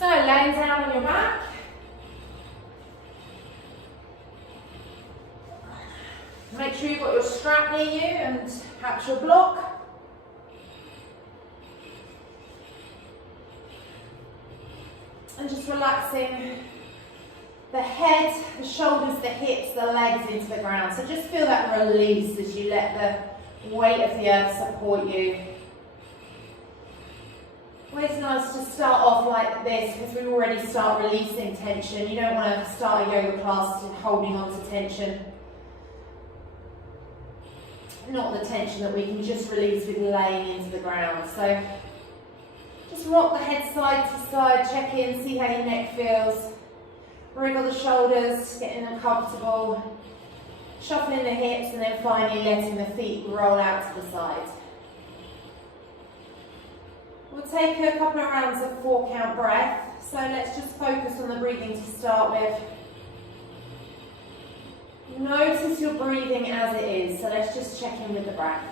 So, laying down on your back. Make sure you've got your strap near you and perhaps your block. And just relaxing the head, the shoulders, the hips, the legs into the ground. So just feel that release as you let the weight of the earth support you. Always nice to start off like this because we already start releasing tension. You don't want to start a yoga class holding on to tension. Not the tension that we can just release with laying into the ground. So just rock the head side to side, check in, see how your neck feels. Wriggle the shoulders, getting them comfortable. Shuffling the hips and then finally letting the feet roll out to the side. We'll take a couple of rounds of 4-count breath. So let's just focus on the breathing to start with. Notice your breathing as it is. So let's just check in with the breath.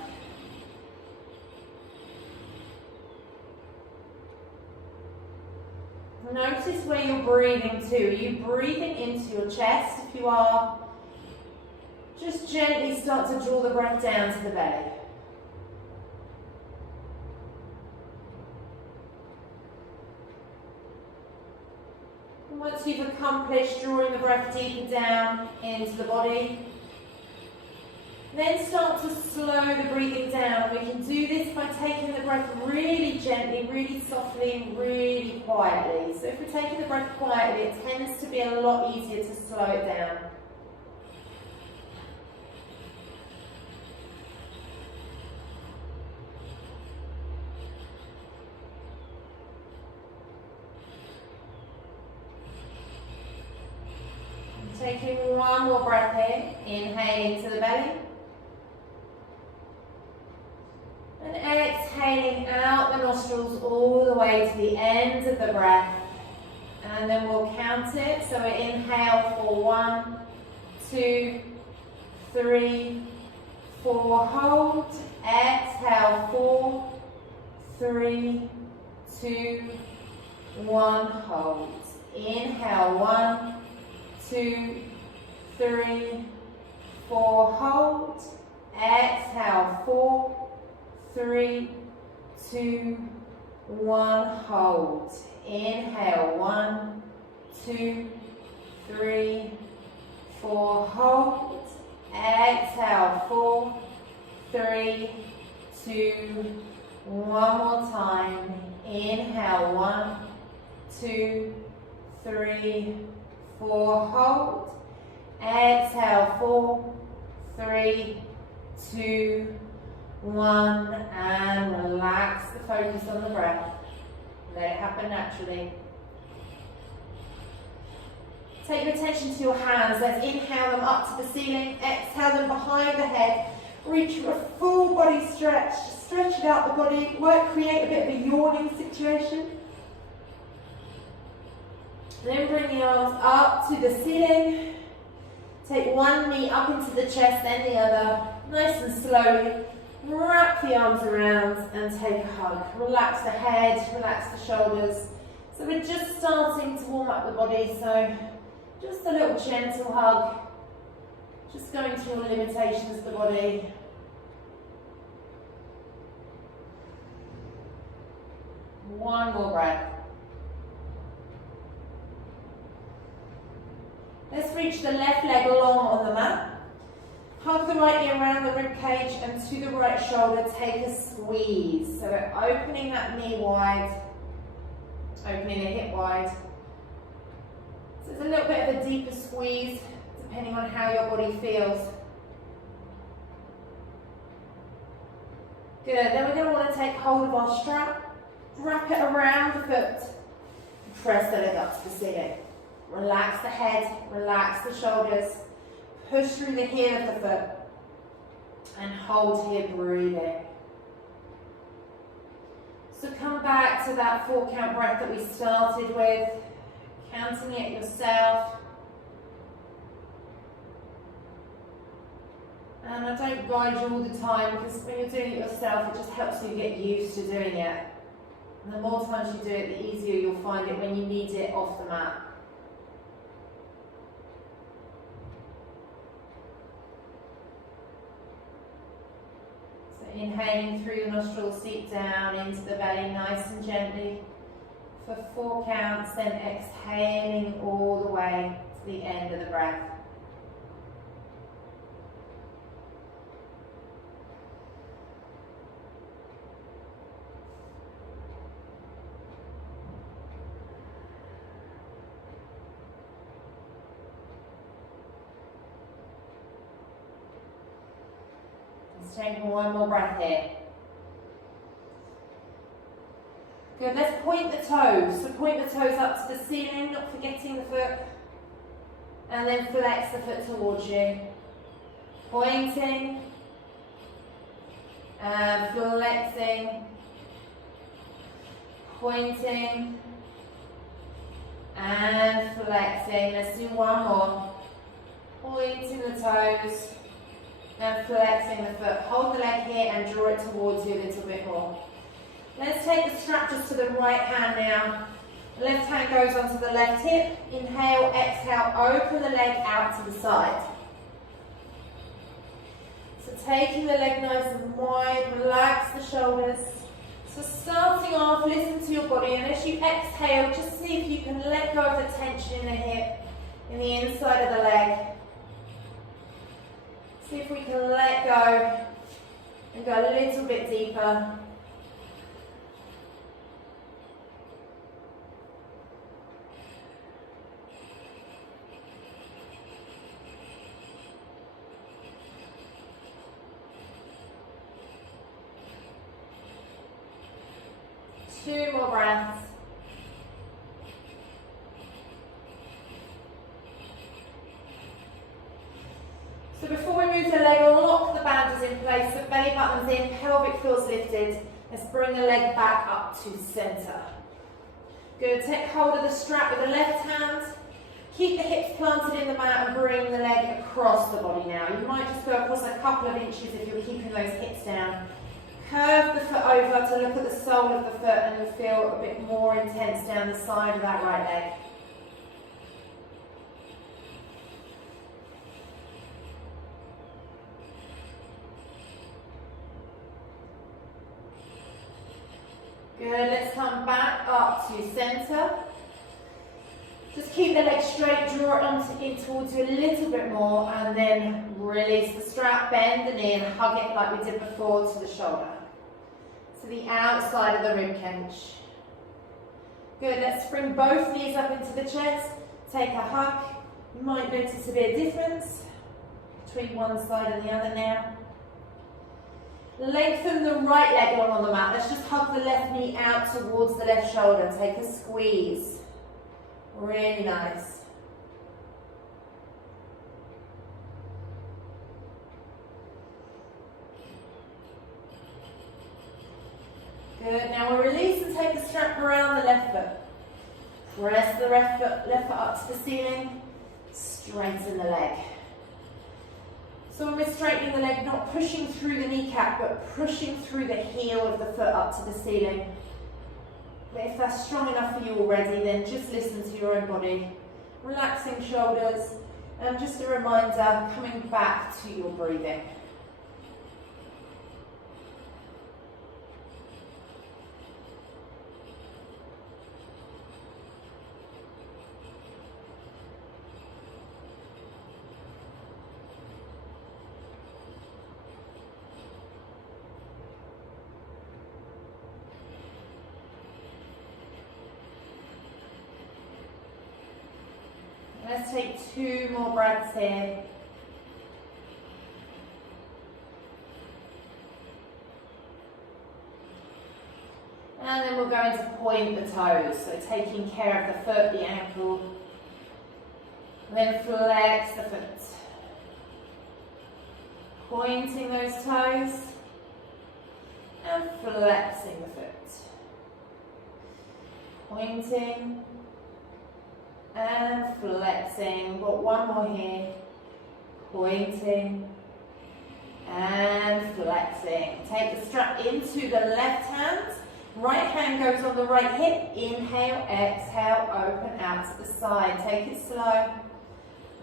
Notice where you're breathing to. Are you breathing into your chest? If you are, just gently start to draw the breath down to the belly. And once you've accomplished drawing the breath deeper down into the body, then start to slow the breathing down. We can do this by taking the breath really gently, really softly, really quietly. So if we're taking the breath quietly, it tends to be a lot easier to slow it down. Taking one more breath here, inhale into the belly. And exhaling out the nostrils all the way to the end of the breath. And then we'll count it. So we inhale for 1, 2, 3, 4, hold. Exhale, 4, 3, 2, 1, hold. Inhale, 1, 2, 3, 4, hold. Exhale, 4, 3, 2, 1, hold. Inhale, 1, 2, 3, 4, hold. Exhale, 4, 3, 2, 1 more time. Inhale, 1, 2, 3, 4, hold. Exhale, 4, 3, 2, 1, and relax the focus on the breath. Let it happen naturally. Take your attention to your hands. Let's inhale them up to the ceiling. Exhale them behind the head. Reach for a full body stretch. Stretch it out the body. Create a bit of a yawning situation. Then bring the arms up to the ceiling. Take one knee up into the chest, then the other. Nice and slowly. Wrap the arms around and take a hug. Relax the head, relax the shoulders. So we're just starting to warm up the body, so just a little gentle hug. Just going through the limitations of the body. One more breath. Let's reach the left leg long on the mat. Hug the right knee around the rib cage and to the right shoulder, take a squeeze. So we're opening that knee wide, opening the hip wide. So it's a little bit of a deeper squeeze, depending on how your body feels. Good, then we're going to want to take hold of our strap, wrap it around the foot, and press the leg up to the ceiling. Relax the head, relax the shoulders. Push through the heel of the foot and hold here, breathing. So come back to that 4-count breath that we started with, counting it yourself. And I don't guide you all the time because when you're doing it yourself, it just helps you get used to doing it. And the more times you do it, the easier you'll find it when you need it off the mat. So inhaling through the nostrils, seep down into the belly nice and gently for 4 counts, then exhaling all the way to the end of the breath. Taking one more breath here. Good, let's point the toes. So point the toes up to the ceiling, not forgetting the foot. And then flex the foot towards you. Pointing. And flexing. Pointing. And flexing. Let's do one more. Pointing the toes. And flexing the foot. Hold the leg here and draw it towards you a little bit more. Let's take the strap just to the right hand now. The left hand goes onto the left hip. Inhale, exhale, open the leg out to the side. So taking the leg nice and wide, relax the shoulders. So starting off, listen to your body, and as you exhale, just see if you can let go of the tension in the hip, in the inside of the leg. See if we can let go and go a little bit deeper. Two more breaths. So before we move the leg, we'll lock the bandages in place. So belly button's in, pelvic floor's lifted. Let's bring the leg back up to centre. Good, take hold of the strap with the left hand. Keep the hips planted in the mat and bring the leg across the body now. You might just go across a couple of inches if you're keeping those hips down. Curve the foot over to look at the sole of the foot, and you'll feel a bit more intense down the side of that right leg. Good, let's come back up to centre. Just keep the leg straight, draw it in towards you a little bit more, and then release the strap, bend the knee and hug it like we did before to the shoulder. To the outside of the ribcage. Good, let's bring both knees up into the chest, take a hug. You might notice a bit of difference between one side and the other now. Lengthen the right leg along on the mat. Let's just hug the left knee out towards the left shoulder. Take a squeeze. Really nice. Good. Now we'll release and take the strap around the left foot. Press the left foot up to the ceiling. Straighten the leg. So when we're straightening the leg, not pushing through the kneecap, but pushing through the heel of the foot up to the ceiling. But if that's strong enough for you already, then just listen to your own body. Relaxing shoulders, and just a reminder, coming back to your breathing. Let's take 2 more breaths here. And then we're going to point the toes, so taking care of the foot, the ankle. Then flex the foot. Pointing those toes and flexing the foot. Pointing and flexing. Got one more here. Pointing and flexing. Take the strap into the left hand. Right hand goes on the right hip. Inhale, exhale, open out to the side. Take it slow.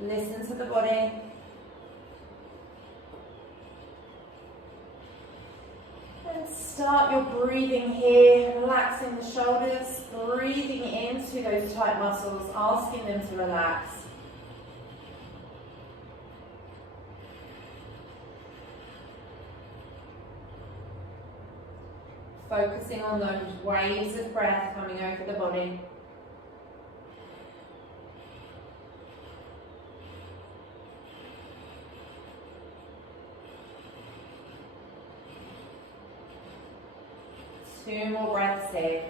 Listen to the body. And start your breathing here, relaxing the shoulders, breathing into those tight muscles, asking them to relax. Focusing on those waves of breath coming over the body. Two more breaths here.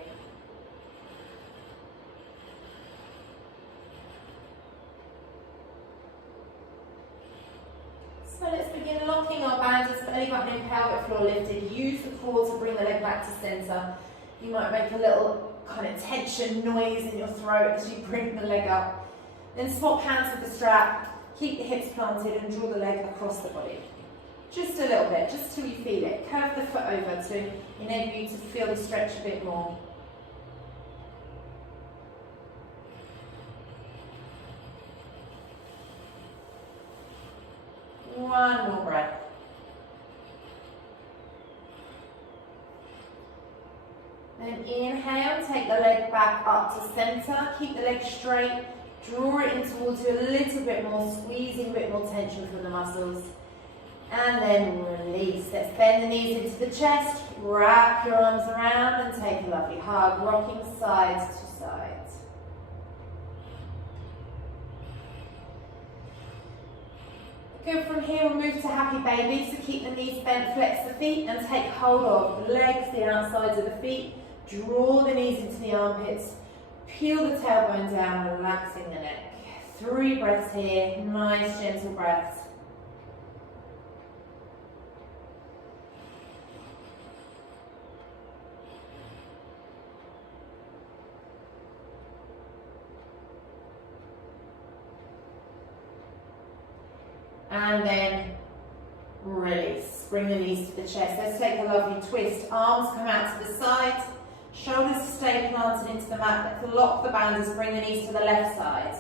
So let's begin locking our bands, belly button and pelvic floor lifted. Use the core to bring the leg back to center. You might make a little kind of tension noise in your throat as you bring the leg up. Then swap hands with the strap, keep the hips planted and draw the leg across the body. Just a little bit, just till you feel it. Curve the foot over to enable you to feel the stretch a bit more. One more breath. Then inhale, take the leg back up to center. Keep the leg straight. Draw it in towards you a little bit more, squeezing a bit more tension from the muscles. And then release. Let's bend the knees into the chest. Wrap your arms around and take a lovely hug, rocking side to side. Good, from here we'll move to happy baby. So keep the knees bent, flex the feet and take hold of the legs, the outsides of the feet. Draw the knees into the armpits. Peel the tailbone down, relaxing the neck. 3 breaths here, nice gentle breaths. And then release. Bring the knees to the chest. Let's take a lovely twist. Arms come out to the side. Shoulders stay planted into the mat. Let's lock the bands. Bring the knees to the left side.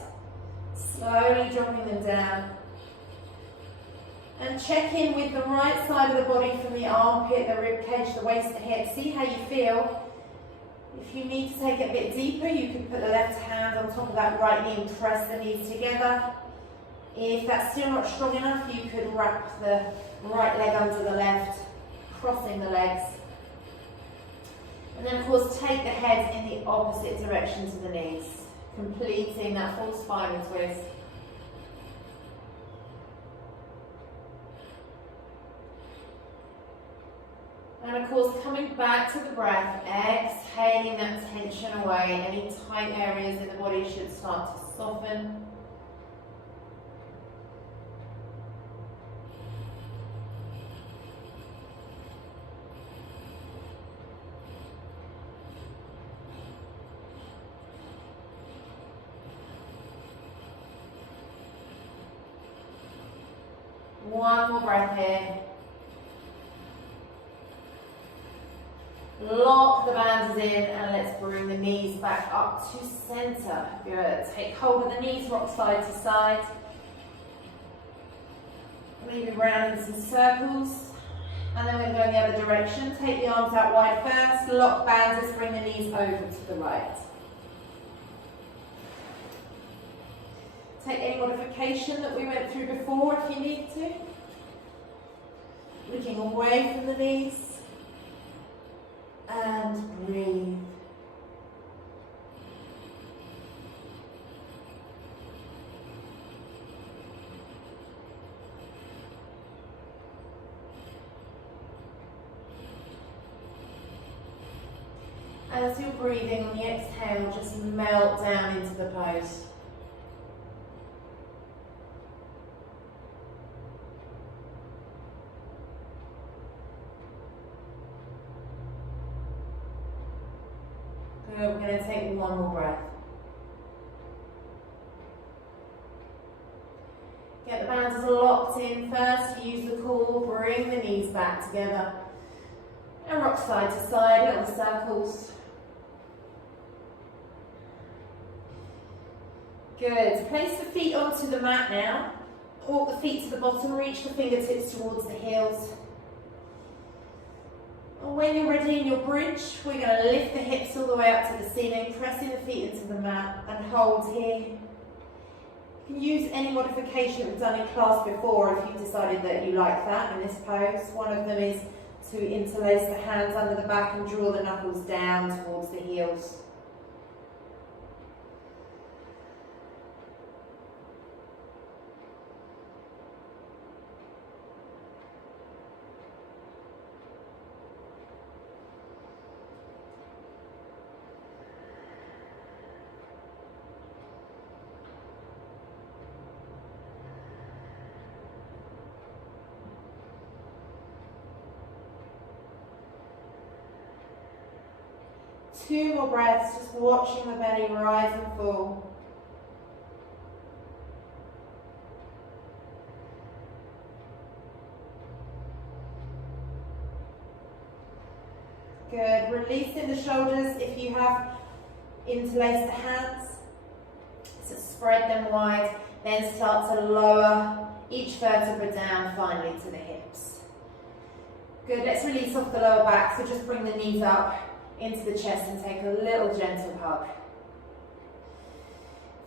Slowly dropping them down. And check in with the right side of the body from the armpit, the rib cage, the waist, the hip. See how you feel. If you need to take it a bit deeper, you can put the left hand on top of that right knee and press the knees together. If that's still not strong enough, you could wrap the right leg under the left, crossing the legs. And then of course take the head in the opposite direction to the knees, completing that full spinal twist. And of course coming back to the breath, exhaling that tension away. Any tight areas in the body should start to soften. One more breath here. Lock the bands in and let's bring the knees back up to center. Good. Take hold of the knees, rock side to side. Maybe round in some circles. And then we're going to go in the other direction. Take the arms out wide first. Lock bands, bring the knees over to the right. Take any modification that we went through before if you need to. Looking away from the knees. And breathe. As you're breathing on the exhale, just melt down into the pose. Good, we're going to take one more breath. Get the bands locked in first, use the core, bring the knees back together. And rock side to side, little circles. Good. Place the feet onto the mat now. Walk the feet to the bottom, reach the fingertips towards the heels. And when you're ready in your bridge, we're going to lift the hips all the way up to the ceiling, pressing the feet into the mat and hold here. You can use any modification we've done in class before if you've decided that you like that in this pose. One of them is to interlace the hands under the back and draw the knuckles down towards the heels. Two more breaths, just watching the belly rise and fall. Good. Releasing the shoulders if you have interlaced the hands. So spread them wide, then start to lower each vertebra down finally to the hips. Good. Let's release off the lower back, so just bring the knees up into the chest and take a little gentle hug.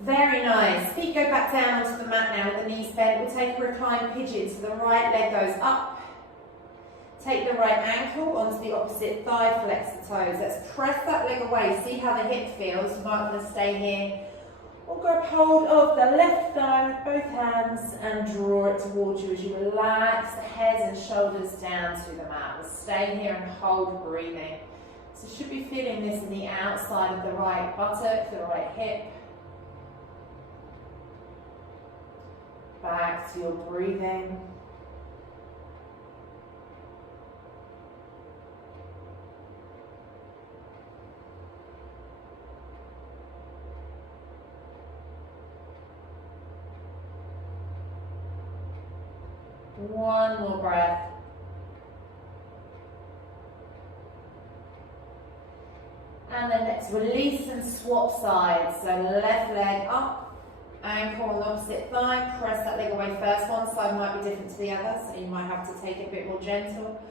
Very nice. Feet go back down onto the mat now with the knees bent. We'll take a reclined pigeon, so the right leg goes up. Take the right ankle onto the opposite thigh, flex the toes. Let's press that leg away. See how the hip feels. You might want to stay here. Or grab hold of the left thigh with both hands and draw it towards you as you relax the head and shoulders down to the mat. We'll stay here and hold breathing. So you should be feeling this in the outside of the right buttock, the right hip. Back to your breathing. One more breath. And then let's release and swap sides. So left leg up, ankle on the opposite thigh, press that leg away first. One side might be different to the other, so you might have to take it a bit more gentle.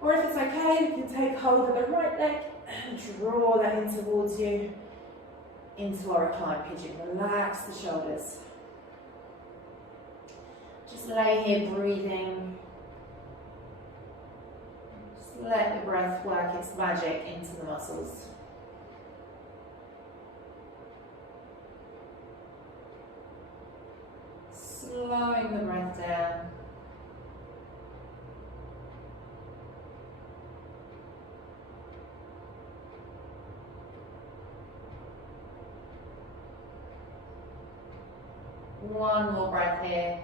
Or if it's okay, you can take hold of the right leg and draw that in towards you into our reclined pigeon. Relax the shoulders. Just lay here breathing. Just let the breath work its magic into the muscles. Slowing the breath down. One more breath here.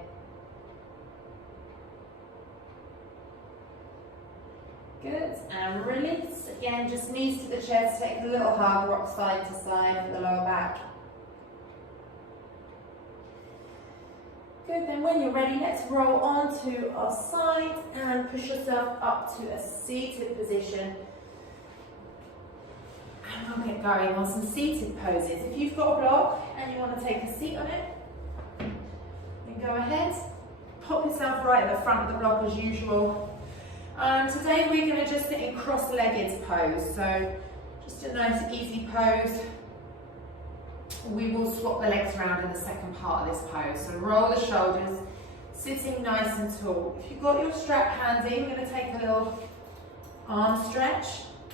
Good, and release. Again, just knees to the chest, take a little hug, rock side to side for the lower back. Good, then when you're ready, let's roll onto our side and push yourself up to a seated position. And we'll get going on some seated poses. If you've got a block and you want to take a seat on it, then go ahead. Pop yourself right at the front of the block as usual. Today we're going to just sit in cross-legged pose, so just a nice easy pose. We will swap the legs around in the second part of this pose. So roll the shoulders, sitting nice and tall. If you've got your strap handy, we're going to take a little arm stretch,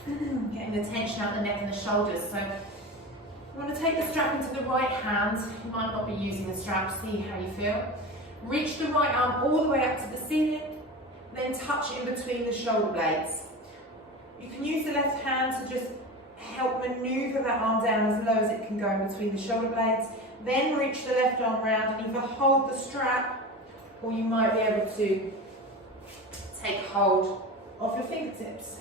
getting the tension out the neck and the shoulders. So you want to take the strap into the right hand. You might not be using the strap, see how you feel. Reach the right arm all the way up to the ceiling, then touch in between the shoulder blades. You can use the left hand to just help maneuver that arm down as low as it can go in between the shoulder blades. Then reach the left arm round and either hold the strap, or you might be able to take hold of your fingertips.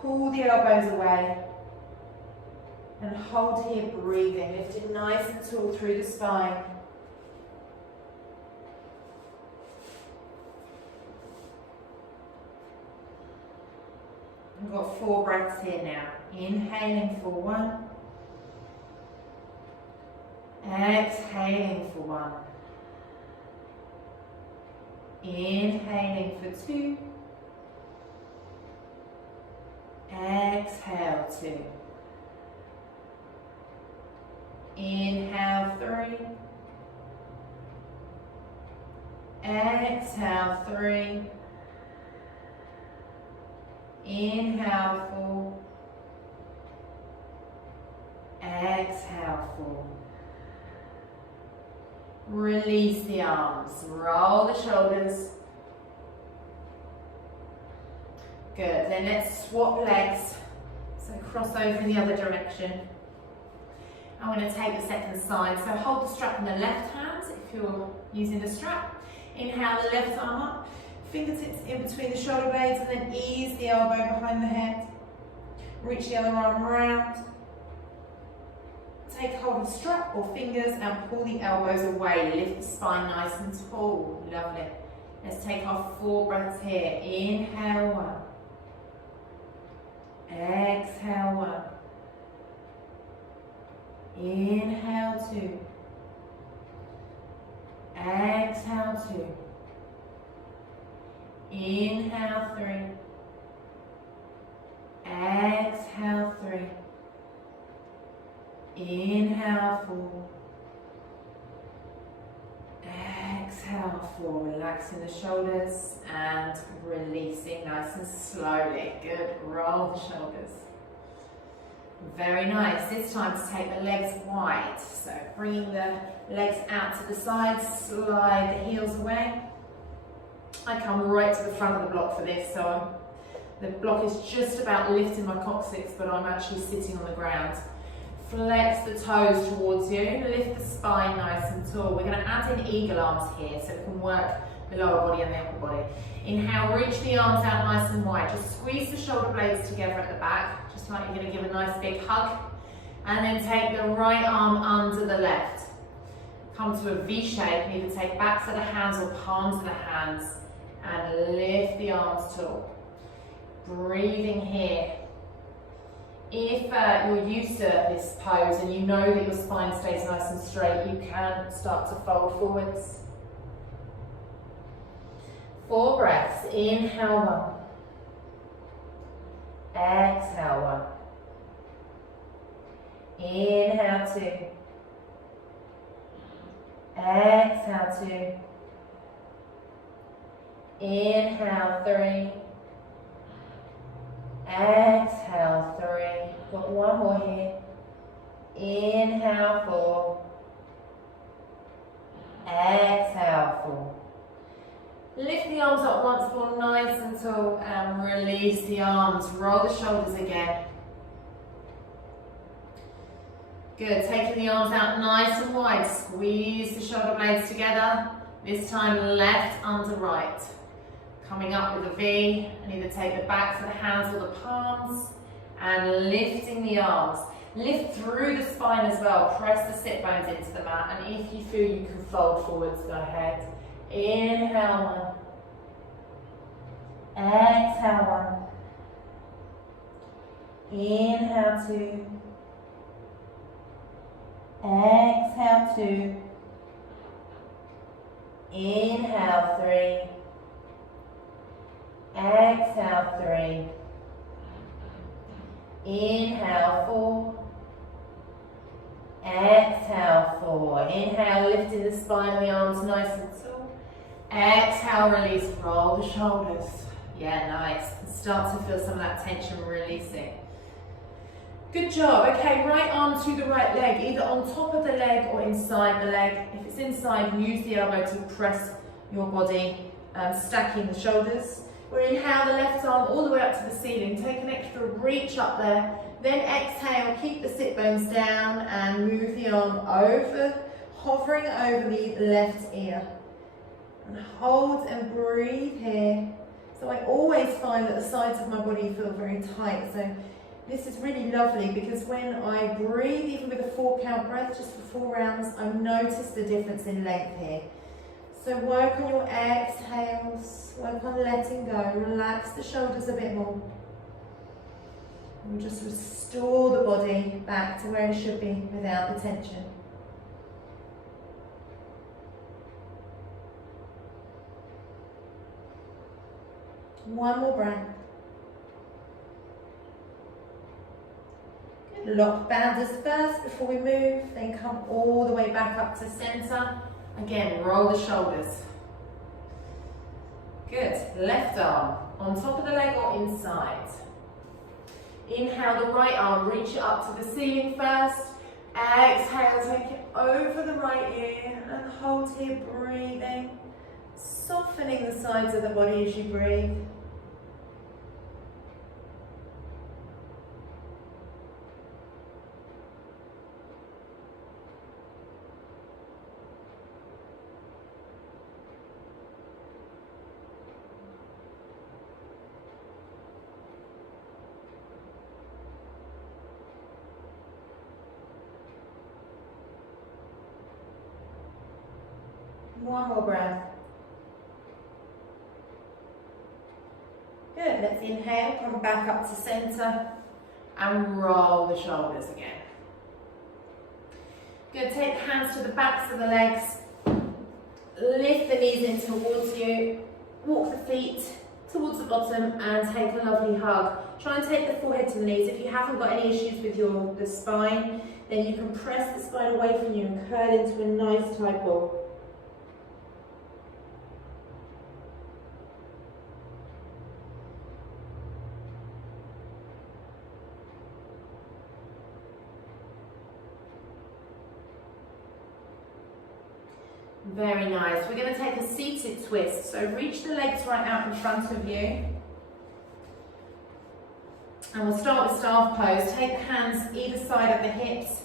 Pull the elbows away and hold here breathing, lifting nice and tall through the spine. We've got 4 breaths here now. Inhaling for 1. Exhaling for 1. Inhaling for 2. Exhale 2. Inhale 3. Exhale 3. Inhale 4. Exhale 4. Release the arms. Roll the shoulders. Good. Then let's swap legs. So cross over in the other direction. I'm going to take the second side. So hold the strap in the left hand if you're using the strap. Inhale the left arm up. Fingertips in between the shoulder blades, and then ease the elbow behind the head. Reach the other arm around. Take hold of the strap or fingers and pull the elbows away. Lift the spine nice and tall. Lovely. Let's take our 4 breaths here. Inhale 1. Exhale 1. Inhale 2. Exhale 2. Inhale 3. Exhale 3. Inhale 4. Exhale 4. Relaxing the shoulders and releasing nice and slowly. Good. Roll the shoulders. Very nice. This time to take the legs wide. So bringing the legs out to the sides, slide the heels away. I come right to the front of the block for this, so the block is just about lifting my coccyx, but I'm actually sitting on the ground. Flex the toes towards you, lift the spine nice and tall. We're going to add in eagle arms here so we can work the lower body and the upper body. Inhale, reach the arms out nice and wide. Just squeeze the shoulder blades together at the back, just like you're going to give a nice big hug. And then take the right arm under the left. Come to a V shape, either take backs of the hands or palms of the hands. And lift the arms tall. Breathing here. If you're used to this pose and you know that your spine stays nice and straight, you can start to fold forwards. 4 breaths. Inhale 1. Exhale 1. Inhale 2. Exhale 2. Inhale 3. Exhale 3. Got 1 more here. Inhale 4. Exhale 4. Lift the arms up once more, nice and tall, and release the arms. Roll the shoulders again. Good. Taking the arms out nice and wide. Squeeze the shoulder blades together. This time left under right. Coming up with a V, and either take the backs of the hands or the palms, and lifting the arms. Lift through the spine as well. Press the sit bones into the mat, and if you feel you can fold forwards, go ahead. Inhale 1. Exhale 1. Inhale 2. Exhale 2. Inhale 3. Exhale 3. Inhale 4. Exhale 4. Inhale, lifting the spine, the arms nice and tall. Exhale, release, roll the shoulders. Yeah, nice. Start to feel some of that tension releasing. Good job. Okay, right arm to the right leg, either on top of the leg or inside the leg. If it's inside, use the elbow to press your body, stacking the shoulders. We'll inhale the left arm all the way up to the ceiling. Take an extra reach up there. Then exhale, keep the sit bones down and move the arm over, hovering over the left ear. And hold and breathe here. So I always find that the sides of my body feel very tight. So this is really lovely because when I breathe, even with a 4 count breath, just for 4 rounds, I notice the difference in length here. So work on your exhales, work on letting go, relax the shoulders a bit more. We'll just restore the body back to where it should be without the tension. One more breath. Good. Lock banders first before we move, then come all the way back up to center. Again, roll the shoulders. Good. Left arm on top of the leg or inside. Inhale the right arm, reach it up to the ceiling first. Exhale, take it over the right ear and hold here, breathing. Softening the sides of the body as you breathe. One more breath. Good, let's inhale, come back up to center and roll the shoulders again. Good, take the hands to the backs of the legs, lift the knees in towards you, walk the feet towards the bottom and take a lovely hug. Try and take the forehead to the knees. If you haven't got any issues with the spine, then you can press the spine away from you and curl into a nice tight ball. Very nice. We're going to take a seated twist. So reach the legs right out in front of you. And we'll start with staff pose. Take the hands either side of the hips.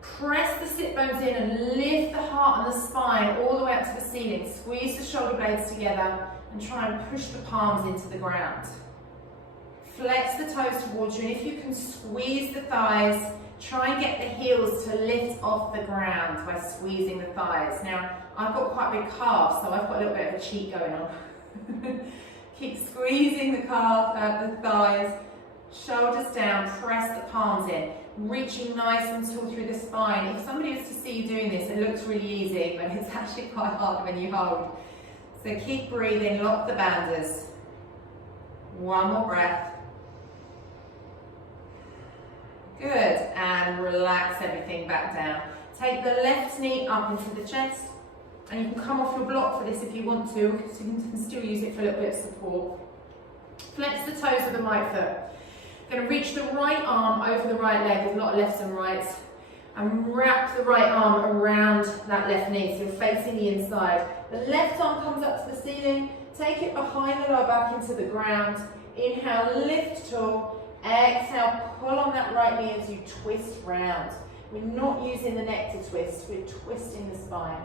Press the sit bones in and lift the heart and the spine all the way up to the ceiling. Squeeze the shoulder blades together and try and push the palms into the ground. Flex the toes towards you, and if you can squeeze the thighs, try and get the heels to lift off the ground by squeezing the thighs. Now, I've got quite big calves, so I've got a little bit of a cheat going on. Keep squeezing the thighs, shoulders down, press the palms in, reaching nice and tall through the spine. If somebody was to see you doing this, it looks really easy, but it's actually quite hard when you hold. So keep breathing, lock the banders. One more breath. Good, and relax everything back down. Take the left knee up into the chest, and you can come off your block for this if you want to, because you can still use it for a little bit of support. Flex the toes of the right foot. Going to reach the right arm over the right leg, there's a lot of lefts and rights, and wrap the right arm around that left knee, so you're facing the inside. The left arm comes up to the ceiling, take it behind the lower back into the ground. Inhale, lift tall. Exhale, pull on that right knee as you twist round. We're not using the neck to twist, we're twisting the spine.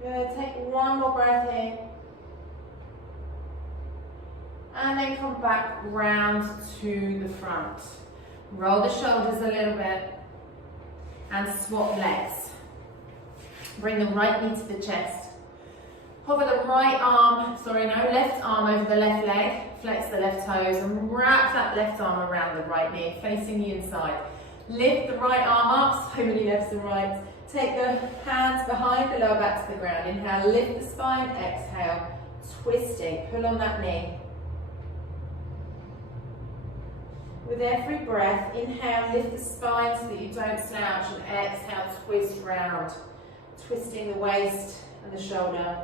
Good, take one more breath in. And then come back round to the front. Roll the shoulders a little bit and swap legs. Bring the right knee to the chest. Hover the left arm over the left leg. Flex the left toes and wrap that left arm around the right knee, facing the inside. Lift the right arm up, so many lefts and rights. Take the hands behind the lower back to the ground. Inhale, lift the spine. Exhale, twisting. Pull on that knee. With every breath, inhale, lift the spine so that you don't slouch, and exhale, twist round, twisting the waist and the shoulder.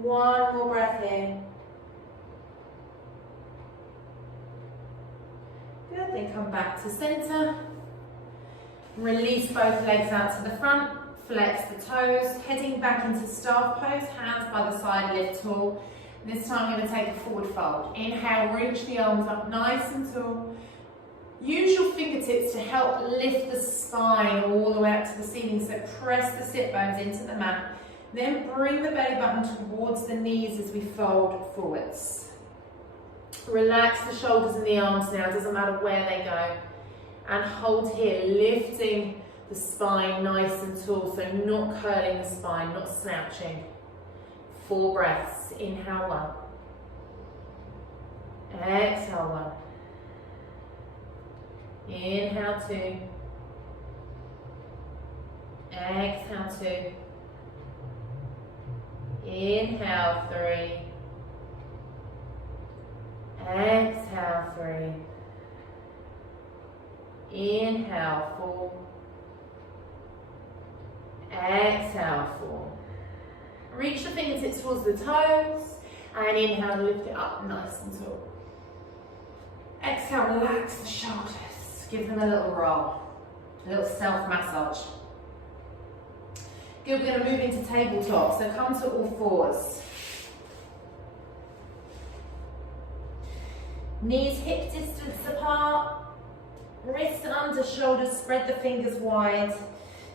One more breath in. Good, then come back to center. Release both legs out to the front. Flex the toes, heading back into staff pose, hands by the side, lift tall. This time I'm going to take a forward fold. Inhale, reach the arms up nice and tall. Use your fingertips to help lift the spine all the way up to the ceiling, so press the sit bones into the mat. Then bring the belly button towards the knees as we fold forwards. Relax the shoulders and the arms now, doesn't matter where they go. And hold here, lifting the spine nice and tall, so not curling the spine, not slouching. 4 breaths. Inhale 1. Exhale 1. Inhale 2. Exhale 2. Inhale 3. Exhale 3. Inhale 4. Exhale 4. Reach the fingertips towards the toes and inhale, lift it up nice and tall. Exhale, relax the shoulders. Give them a little roll, a little self-massage. Good, we're going to move into tabletop, so come to all fours. Knees hip distance apart, wrists under shoulders, spread the fingers wide.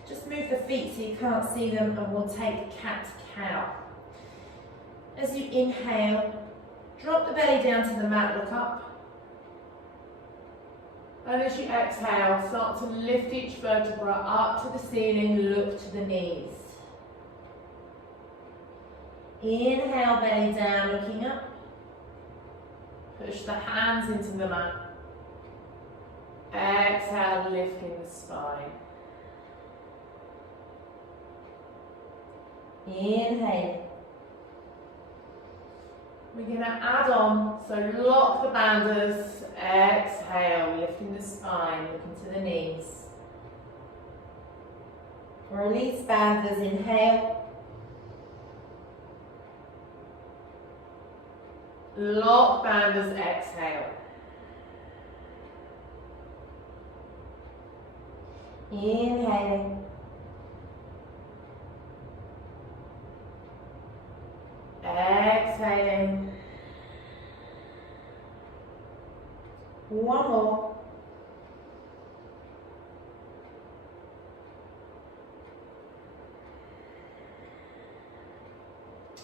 Just move the feet so you can't see them, and we'll take cat-cow. As you inhale, drop the belly down to the mat, look up. And as you exhale, start to lift each vertebra up to the ceiling, look to the knees. Inhale, belly down, looking up. Push the hands into the mat. Exhale, lifting the spine. Inhale. We're going to add on, so lock the banders. Exhale, lifting the spine, looking to the knees. Release banders, inhale. Lock banders, exhale. Inhale. Exhaling. One more.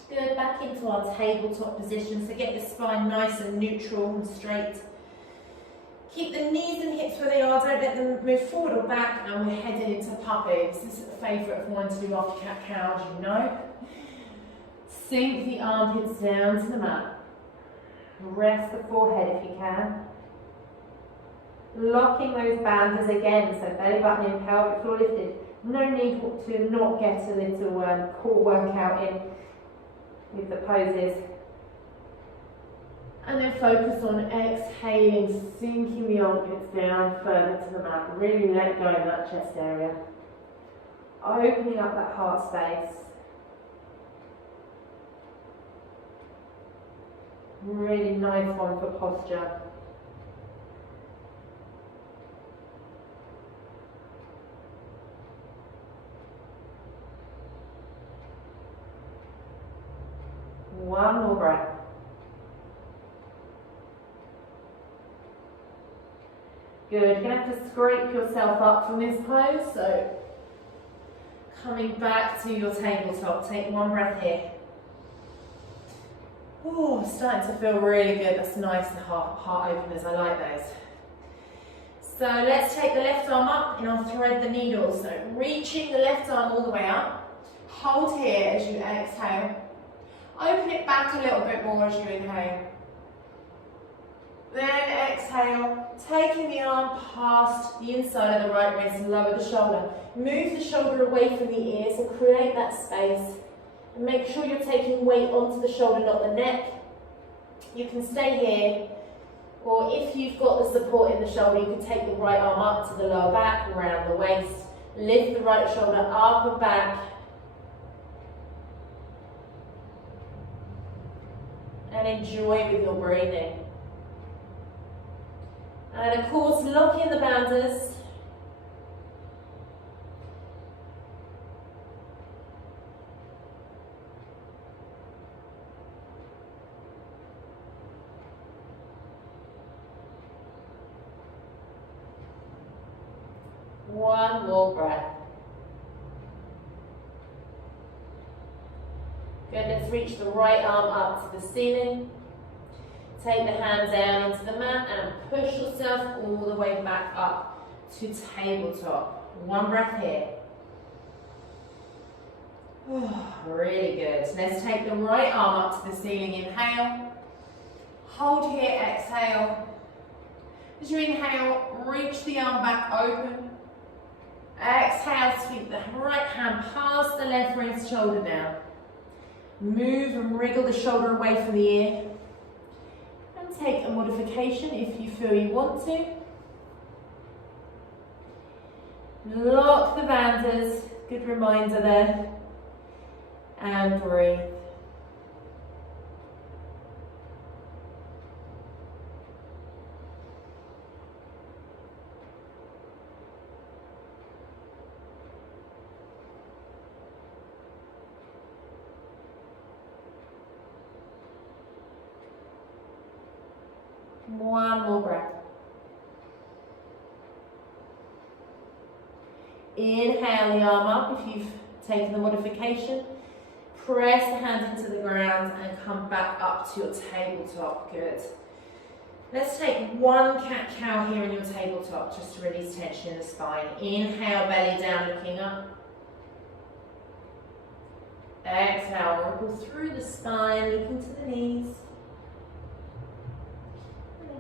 Good, back into our tabletop position, so get the spine nice and neutral and straight. Keep the knees and hips where they are, don't let them move forward or back, and we're heading into puppy. This is a favourite of mine to do after cat-cow, as you know. Sink the armpits down to the mat. Rest the forehead if you can. Locking those banders again, so belly button in, pelvic floor lifted. No need to not get a little core workout in with the poses. And then focus on exhaling, sinking the armpits down further to the mat. Really let go of that chest area. Opening up that heart space. Really nice one for posture. One more breath. Good, you're going to have to scrape yourself up from this pose, so coming back to your tabletop, take one breath here. Oh, starting to feel really good. That's nice and heart openers. I like those. So let's take the left arm up and I'll thread the needle. So reaching the left arm all the way up. Hold here as you exhale. Open it back a little bit more as you inhale. Then exhale, taking the arm past the inside of the right wrist, lower the shoulder. Move the shoulder away from the ears and create that space. And make sure you're taking weight onto the shoulder, not the neck. You can stay here, or if you've got the support in the shoulder, you can take the right arm up to the lower back, around the waist. Lift the right shoulder up and back. And enjoy with your breathing. And of course, lock in the banders. One more breath. reach the right arm up to the ceiling. Take the hand down into the mat and push yourself all the way back up to tabletop. One breath here. Oh, really good. Let's take the right arm up to the ceiling. Inhale. Hold here, exhale. As you inhale, reach the arm back open. Exhale, sweep the right hand past the left wrist, shoulder down. Move and wriggle the shoulder away from the ear. And take a modification if you feel you want to. Lock the bandhas, good reminder there. And breathe. One more breath. Inhale the arm up if you've taken the modification. Press the hands into the ground and come back up to your tabletop. Good. Let's take one cat-cow here in your tabletop just to release tension in the spine. Inhale, belly down, looking up. Exhale, ripple through the spine, looking to the knees.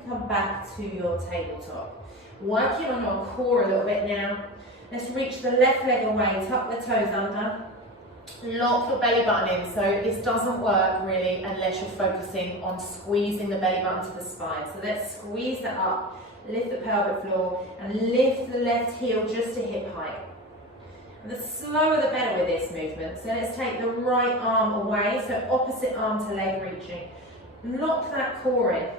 Come back to your tabletop. Working on your core a little bit now. Let's reach the left leg away, tuck the toes under. Lock your belly button in. So this doesn't work really unless you're focusing on squeezing the belly button to the spine. So let's squeeze that up, lift the pelvic floor and lift the left heel just to hip height. And the slower the better with this movement. So let's take the right arm away, so opposite arm to leg reaching. Lock that core in.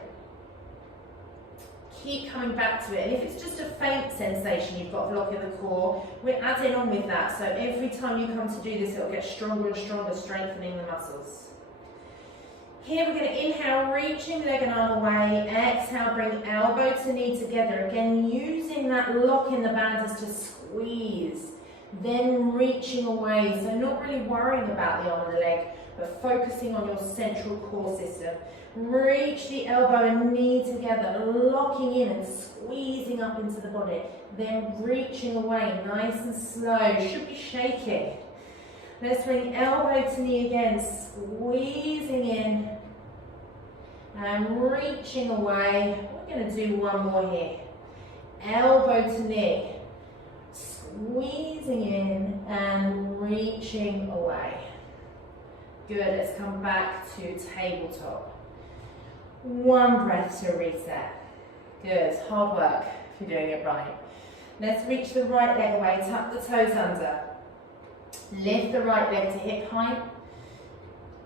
Keep coming back to it, and if it's just a faint sensation you've got of locking the core, we're adding on with that, so every time you come to do this it'll get stronger and stronger, strengthening the muscles. Here we're going to inhale, reaching leg and arm away, exhale, bring elbow to knee together, again using that lock in the bandhas to squeeze, then reaching away, so not really worrying about the arm and the leg, but focusing on your central core system. Reach the elbow and knee together, locking in and squeezing up into the body. Then reaching away, nice and slow. Should be shaking. Let's bring elbow to knee again, squeezing in and reaching away. We're going to do one more here. Elbow to knee, squeezing in and reaching away. Good, let's come back to tabletop. One breath to reset. Good, hard work if you're doing it right. Let's reach the right leg away, tuck the toes under. Lift the right leg to hip height.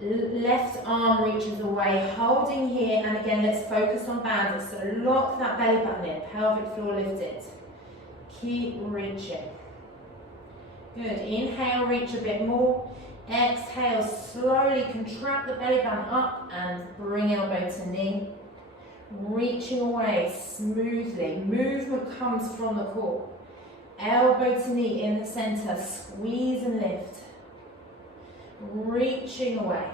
Left arm reaches away, holding here, and again let's focus on bandhas. So lock that belly button in, pelvic floor lifted. Keep reaching. Good, inhale, reach a bit more. Exhale, slowly contract the belly button up and bring elbow to knee. Reaching away smoothly. Movement comes from the core. Elbow to knee in the center. Squeeze and lift. Reaching away.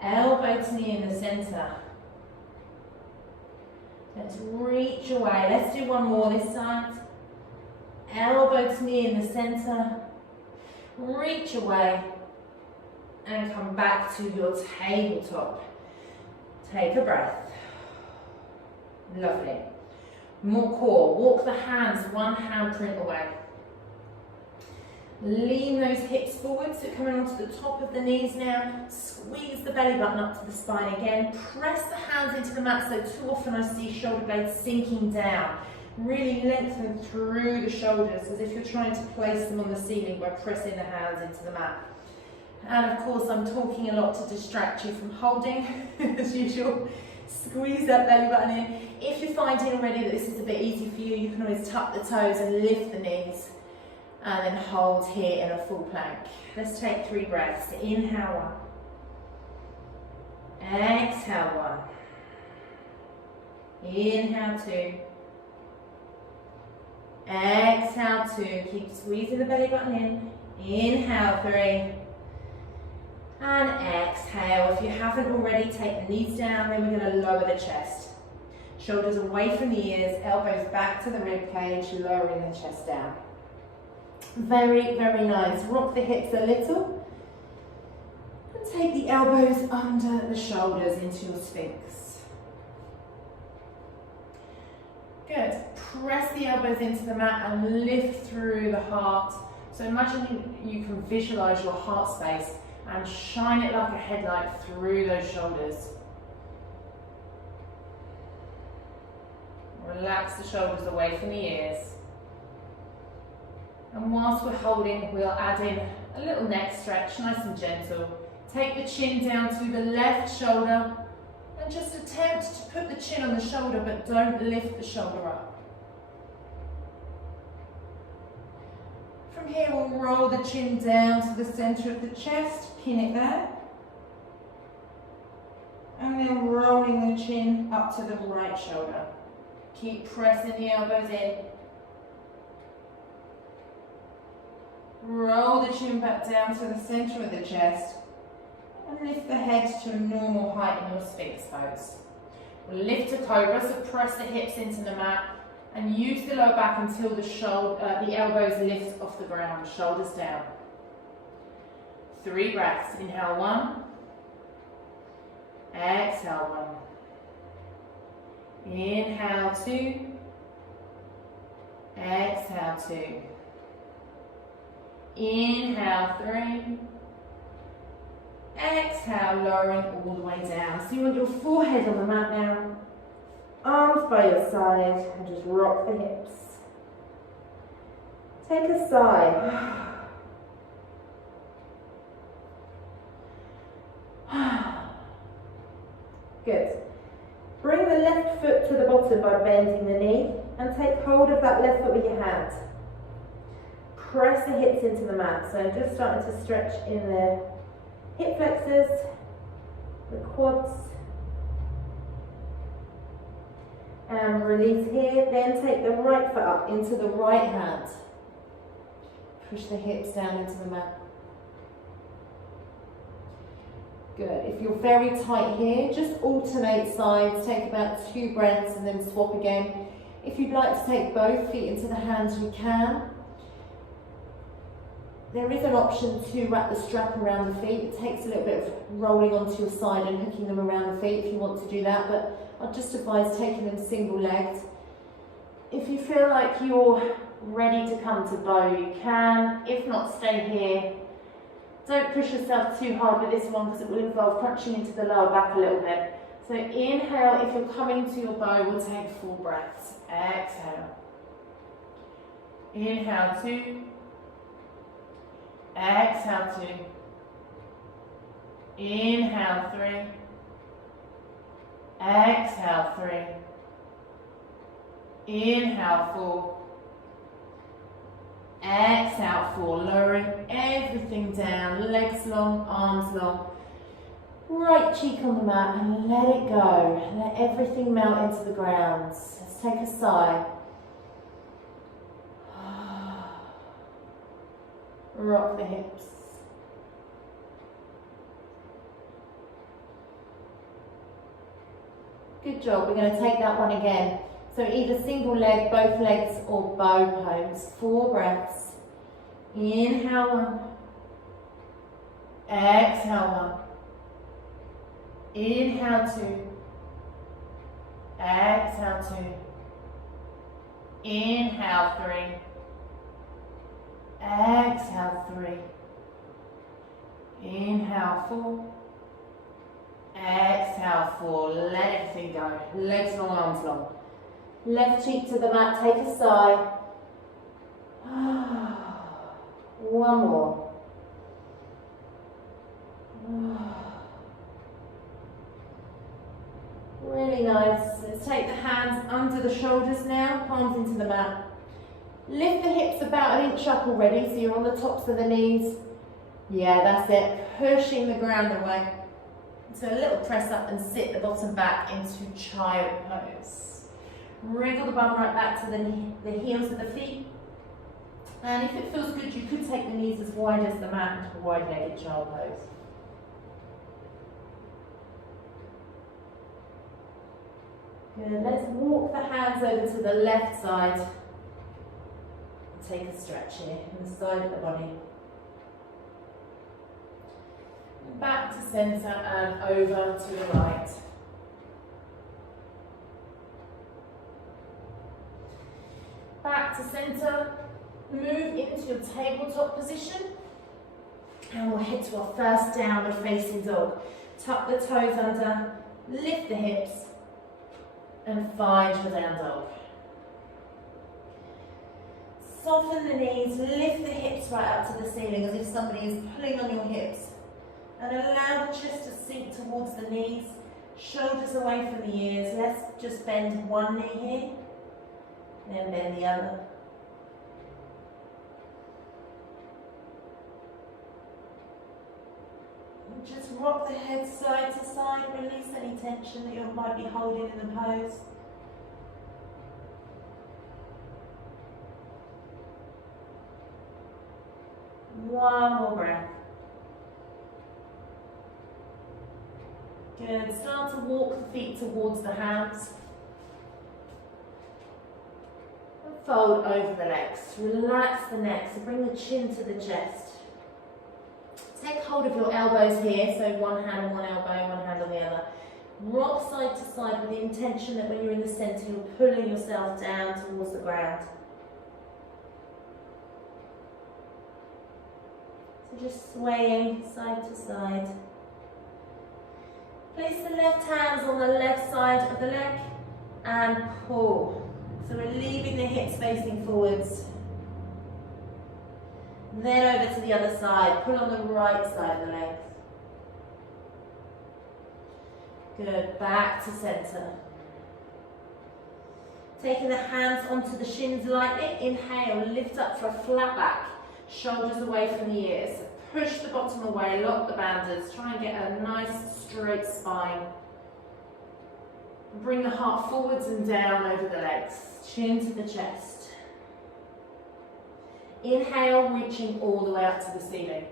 Elbow to knee in the center. Let's reach away. Let's do one more this side. Elbow to knee in the center. Reach away and come back to your tabletop. Take a breath. Lovely. More core. Walk the hands one handprint away. Lean those hips forward, so coming onto the top of the knees now. Squeeze the belly button up to the spine again. Press the hands into the mat, so too often I see shoulder blades sinking down. Really lengthen through the shoulders as if you're trying to place them on the ceiling by pressing the hands into the mat. And of course I'm talking a lot to distract you from holding, as usual. Squeeze that belly button in. If you're finding already that this is a bit easy for you, you can always tuck the toes and lift the knees. And then hold here in a full plank. Let's take 3 breaths. Inhale 1. Exhale 1. Inhale 2. Exhale 2. Keep squeezing the belly button in. Inhale 3. And exhale. If you haven't already, take the knees down, then we're going to lower the chest. Shoulders away from the ears, elbows back to the rib cage, lowering the chest down. Very, very nice. Rock the hips a little. And take the elbows under the shoulders into your sphinx. Good. Press the elbows into the mat and lift through the heart. So imagine you can visualize your heart space and shine it like a headlight through those shoulders. Relax the shoulders away from the ears. And whilst we're holding, we'll add in a little neck stretch, nice and gentle. Take the chin down to the left shoulder and just attempt to put the chin on the shoulder, but don't lift the shoulder up. From here, we'll roll the chin down to the center of the chest, pin it there. And then rolling the chin up to the right shoulder. Keep pressing the elbows in. Roll the chin back down to the center of the chest. And lift the head to a normal height in your sphinx pose. We'll lift to cobra, so press the hips into the mat. And use the lower back until the elbows lift off the ground, shoulders down. 3 breaths. Inhale 1. Exhale 1. Inhale 2. Exhale 2. Inhale 3. Exhale, lowering all the way down. So you want your forehead on the mat now. Arms by your side and just rock the hips. Take a sigh. Good. Bring the left foot to the bottom by bending the knee and take hold of that left foot with your hand. Press the hips into the mat. So I'm just starting to stretch in the hip flexors, the quads. And release here, then take the right foot up into the right hand. Push the hips down into the mat. Good. If you're very tight here, just alternate sides, take about 2 breaths and then swap again. If you'd like to take both feet into the hands, you can. There is an option to wrap the strap around the feet. It takes a little bit of rolling onto your side and hooking them around the feet if you want to do that, but I'd just advise taking them single-legged. If you feel like you're ready to come to bow, you can. If not, stay here. Don't push yourself too hard with this one because it will involve crunching into the lower back a little bit. So inhale, if you're coming to your bow, we'll take 4 breaths. Exhale. Inhale 2. Exhale 2. Inhale 3. Exhale 3. Inhale 4. Exhale 4. Lowering everything down. Legs long, arms long. Right cheek on the mat and let it go. Let everything melt into the ground. Let's take a sigh. Rock the hips. Good job. We're going to take that one again. So either single leg, both legs, or bow pose. 4 breaths. Inhale 1. Exhale 1. Inhale 2. Exhale 2. Inhale 3. Exhale 3. Inhale 4. Exhale 4. Let everything go. Legs long, arms long. Left cheek to the mat. Take a sigh. One more. Really nice. Let's take the hands under the shoulders now. Palms into the mat. Lift the hips about 1 inch up already, so you're on the tops of the knees. Yeah, that's it. Pushing the ground away. So a little press up and sit the bottom back into child pose. Wriggle the bum right back to the heels of the feet. And if it feels good, you could take the knees as wide as the mat into a wide-legged child pose. Good, let's walk the hands over to the left side. Take a stretch here, on the side of the body. Back to centre and over to the right. Back to centre, move into your tabletop position. And we'll head to our first downward facing dog. Tuck the toes under, lift the hips, and find your down dog. Soften the knees, lift the hips right up to the ceiling as if somebody is pulling on your hips. And allow the chest to sink towards the knees, shoulders away from the ears. Let's just bend one knee here, then bend the other. And just rock the head side to side, release any tension that you might be holding in the pose. One more breath. Good. Start to walk the feet towards the hands. And fold over the legs. Relax the neck, so bring the chin to the chest. Take hold of your elbows here, so one hand on one elbow, one hand on the other. Rock side to side with the intention that when you're in the centre, you're pulling yourself down towards the ground. So just swaying side to side. Place the left hands on the left side of the leg and pull. So we're leaving the hips facing forwards. Then over to the other side. Pull on the right side of the legs. Good. Back to centre. Taking the hands onto the shins lightly. Inhale, lift up for a flat back. Shoulders away from the ears. Push the bottom away, lock the banders. Try and get a nice straight spine. Bring the heart forwards and down over the legs. Chin to the chest. Inhale, reaching all the way up to the ceiling.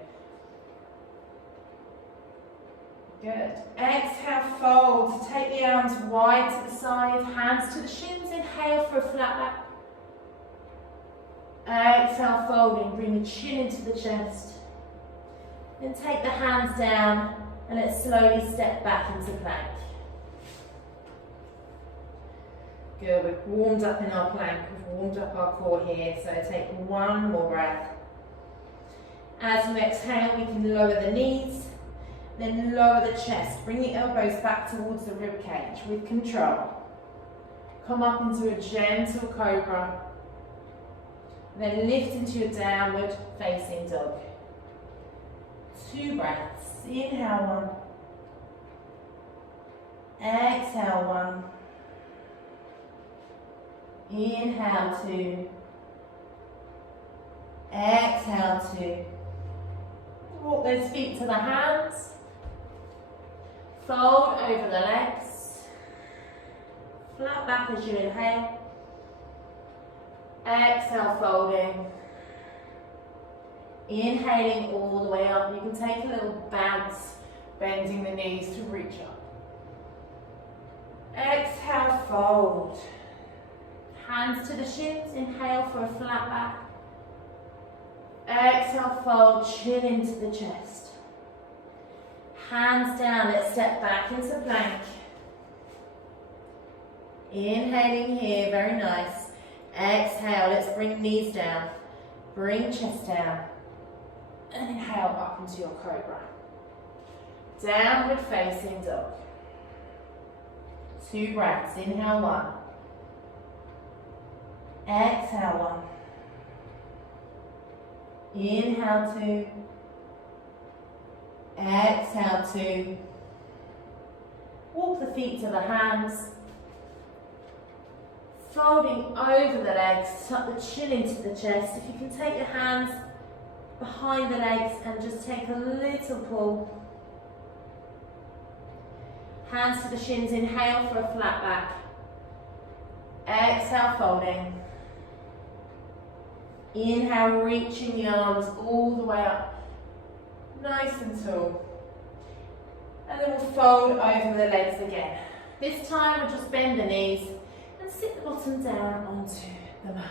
Good. Exhale, fold. Take the arms wide to the side, hands to the shins. Inhale for a flat back. Exhale, folding. Bring the chin into the chest. Then take the hands down and let's slowly step back into plank. Good, we've warmed up in our plank, we've warmed up our core here, so take one more breath. As you exhale, we can lower the knees, then lower the chest. Bring the elbows back towards the rib cage with control. Come up into a gentle cobra, then lift into your downward facing dog. 2 breaths. Inhale 1. Exhale 1. Inhale 2. Exhale 2. Walk those feet to the hands. Fold over the legs. Flat back as you inhale. Exhale, folding. Inhaling all the way up. You can take a little bounce, bending the knees to reach up. Exhale, fold. Hands to the shins. Inhale for a flat back. Exhale, fold. Chin into the chest. Hands down. Let's step back into plank. Inhaling here. Very nice. Exhale. Let's bring knees down. Bring chest down. And inhale up into your cobra. Downward facing dog. 2 breaths. Inhale 1. Exhale 1. Inhale 2. Exhale 2. Walk the feet to the hands. Folding over the legs. Tuck the chin into the chest. If you can take your hands behind the legs and just take a little pull. Hands to the shins, inhale for a flat back. Exhale, folding. Inhale, reaching the arms all the way up. Nice and tall. And then we'll fold over the legs again. This time we'll just bend the knees and sit the bottom down onto the mat.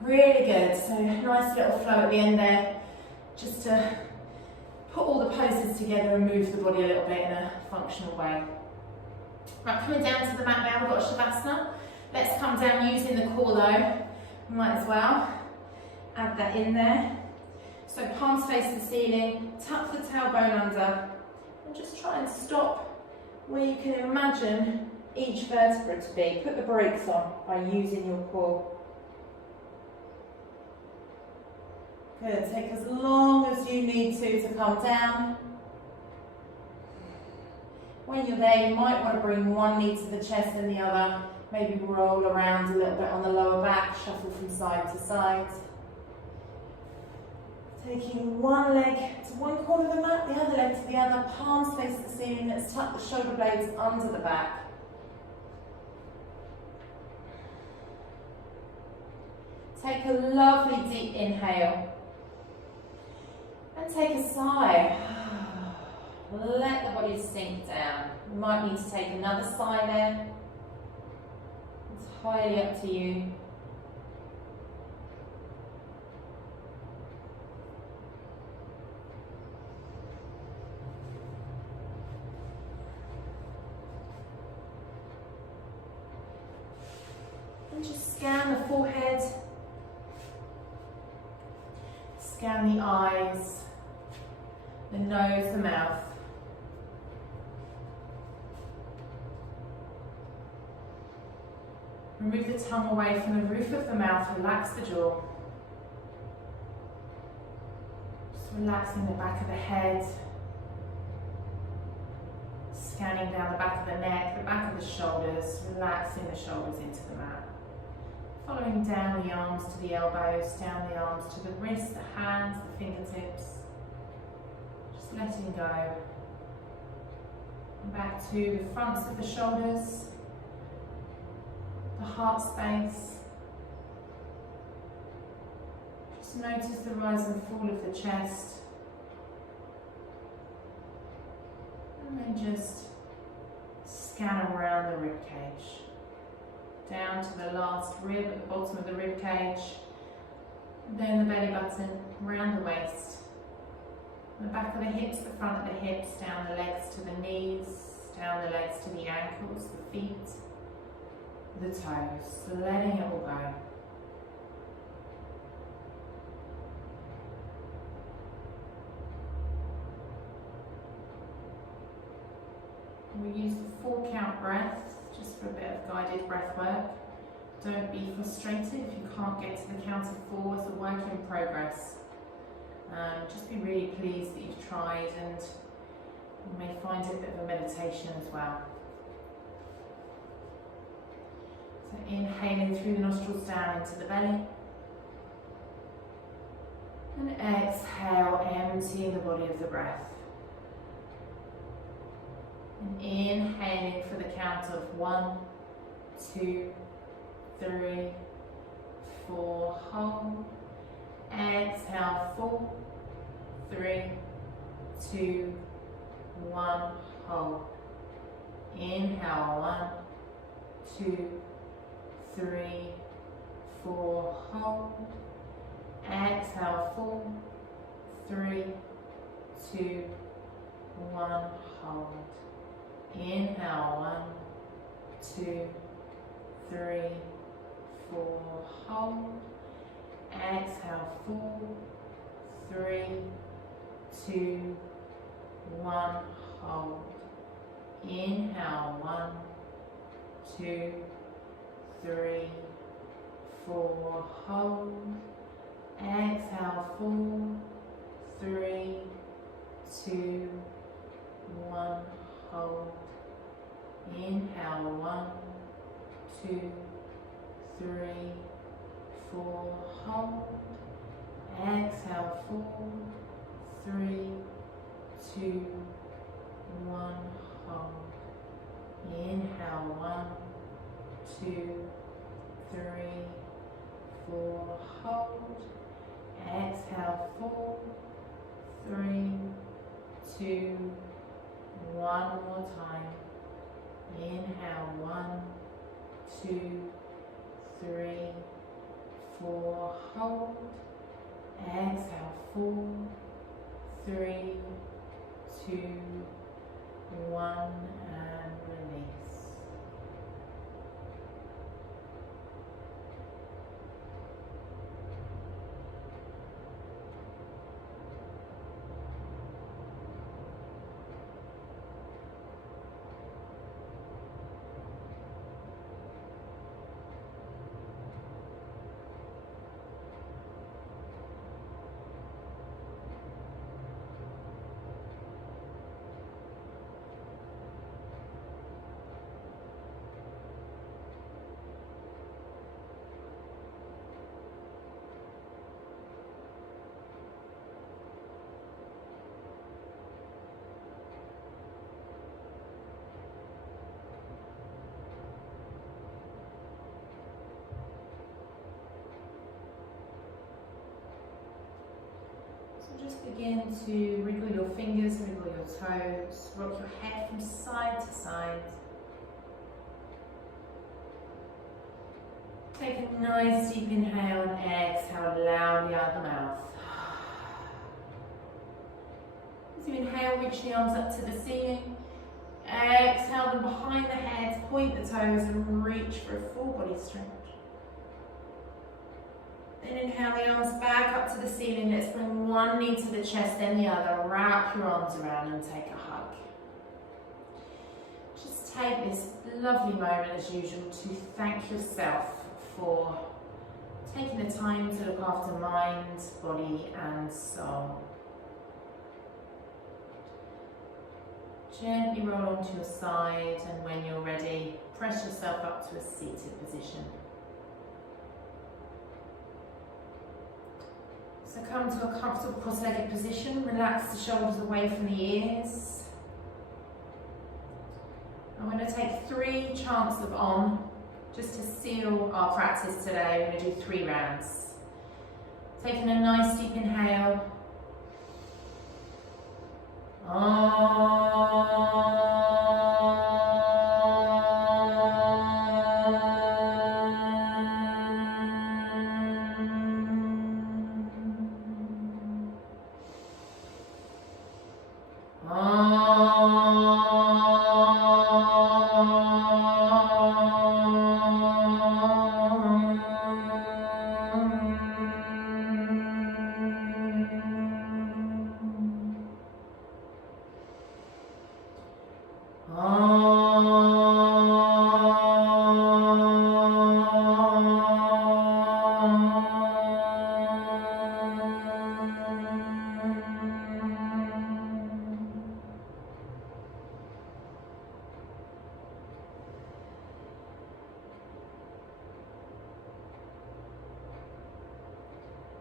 Really good. So nice little flow at the end there, just to put all the poses together and move the body a little bit in a functional way. Right, coming down to the mat now, we've got Shavasana. Let's come down using the core though. We might as well add that in there. So palms face the ceiling, tuck the tailbone under, and just try and stop where you can imagine each vertebra to be. Put the brakes on by using your core. Good, take as long as you need to come down. When you're there, you might want to bring one knee to the chest and the other. Maybe roll around a little bit on the lower back, shuffle from side to side. Taking one leg to one corner of the mat, the other leg to the other, palms face the ceiling. Let's tuck the shoulder blades under the back. Take a lovely deep inhale. And take a sigh. Let the body sink down. You might need to take another sigh there. It's highly up to you. And just scan the forehead. Scan the eyes, the nose, the mouth. Remove the tongue away from the roof of the mouth, relax the jaw. Just relaxing the back of the head. Scanning down the back of the neck, the back of the shoulders, relaxing the shoulders into the mat. Following down the arms to the elbows, down the arms to the wrists, the hands, the fingertips. Just letting go. And back to the fronts of the shoulders, the heart space. Just notice the rise and fall of the chest. And then just scan around the rib cage. Down to the last rib at the bottom of the rib cage. Then the belly button, around the waist. The back of the hips, the front of the hips, down the legs to the knees, down the legs to the ankles, the feet, the toes. Letting it all go. We use the 4-count breath just for a bit of guided breath work. Don't be frustrated if you can't get to the count of 4. It's a work in progress. Just be really pleased that you've tried, and you may find it a bit of a meditation as well. So inhaling through the nostrils down into the belly. And exhale, emptying the body of the breath. And inhaling for the count of 1, 2, 3, 4, hold. Exhale, 4, 3, 2, 1, hold. Inhale, 1, 2, 3, 4, hold. Exhale, 4, 3, 2, 1, hold. Inhale, 1, 2, 3, 4, hold. Exhale, 4, 3, 2, 1, hold. Inhale, 1, 2, 3, 4, hold. Exhale, 4, 3, 2, 1, hold. Inhale, 1, 2, 3, 4, hold. Exhale, 4, 3, 2, 1, hold. Inhale, 1, 2, 3, 4, hold. Exhale, 4, 3, 2, 1 more time. Inhale, 1, 2, 3, 4. Hold. Exhale, 4, 3, 2, 1, and release. Just begin to wriggle your fingers, wriggle your toes, rock your head from side to side. Take a nice deep inhale and exhale loudly out the mouth. As you inhale, reach the arms up to the ceiling. Exhale them behind the head, point the toes and reach for a full body stretch. Then inhale the arms back up to the ceiling. Let's bring one knee to the chest, then the other. Wrap your arms around and take a hug. Just take this lovely moment as usual to thank yourself for taking the time to look after mind, body and soul. Gently roll onto your side, and when you're ready, press yourself up to a seated position. So come to a comfortable cross-legged position, relax the shoulders away from the ears. I'm going to take 3 chants of Om, just to seal our practice today. We're going to do 3 rounds. Taking a nice deep inhale.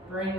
Bring